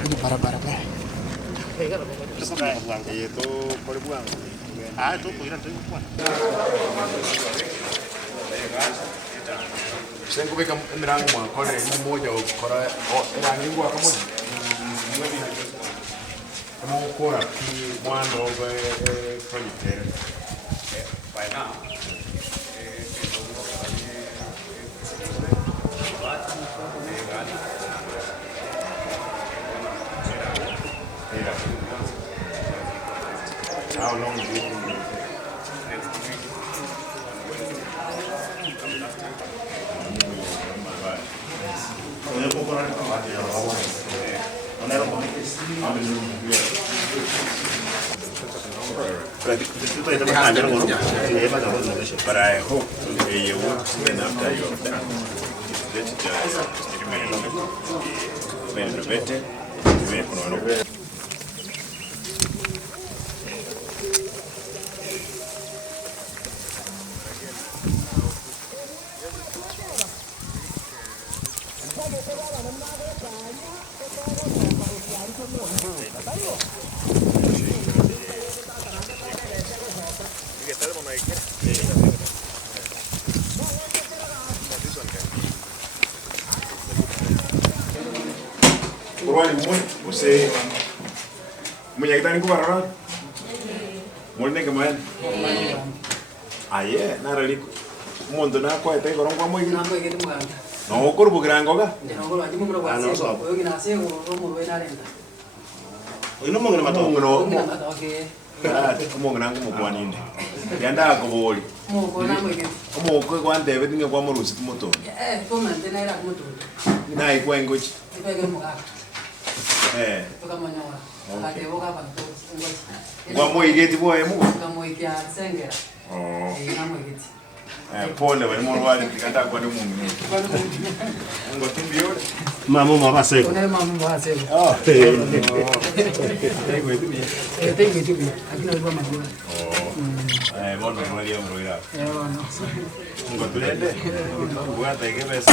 Ini barang-barang itu boleh buang. Ah, itu pengiran tu buang. Sen kubika mirango mwa kore mmoja ukora rangi ngwa kama kama ukora ki mwando project By now. how long do you think But I hope you will spend after you have done. Let it remain renovated. Kurwani mmoja use mwenye kitani kubarara mwone kama aye naraliko umuntu nakwa ite korongwa mwigi Nambo igete muganga. no kurubugirango ga Nongo lwa ndimu muro kwase. Oyo ginase ngo mu rwenarenda. Oyo no mongena mato. ngono Ngira mata oke. ati kumongana kumukwaninde yanda akoboli Mo ko nambo igete. omukwe kwandebe tinge kwa murusi tumuto Ko mantena ira kumutundu. na ikwengochi Ipege muganga. Toka manyola. Ate boka pa to ngochi. kwa moigeti boye mu Kamo ikia sengera. Nambo igete. pole bali mu rwali tikata kwa ndimu mungu ngo timbiole Mama mama seko. Onere mamu mwase. oh Tengo tibi. Akina kwa magura. bono mwali ya mroira No. ngo tulende ngwa tege besa